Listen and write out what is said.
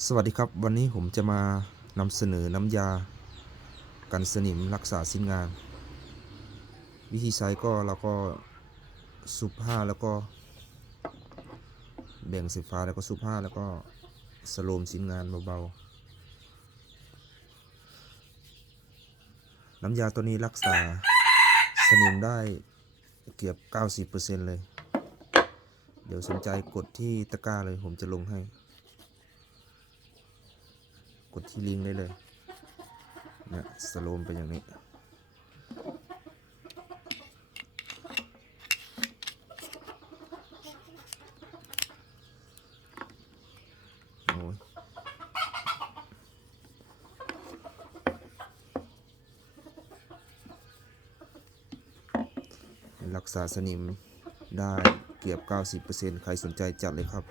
สวัสดีครับ วันนี้ผมจะมานำเสนอน้ำยา กันสนิมรักษาสิ้นงาน วิธีใช้ก็เราก็สูบผ้าแล้วก็แบ่งสีฟ้าแล้วก็สูบผ้าแล้วก็สโลมสิ้นงานเบาๆ น้ำยาตัวนี้รักษาสนิมได้เกือบ 90%เลย เดี๋ยวสนใจกดที่ตะกร้าเลยผมจะลงให้ กดที่ลิงก์ได้เลยเนี่ยสโลมเป็นอย่างนี้โอ้ยรักษาสนิมได้เกือบ 90%ใครสนใจจัดเลยครับ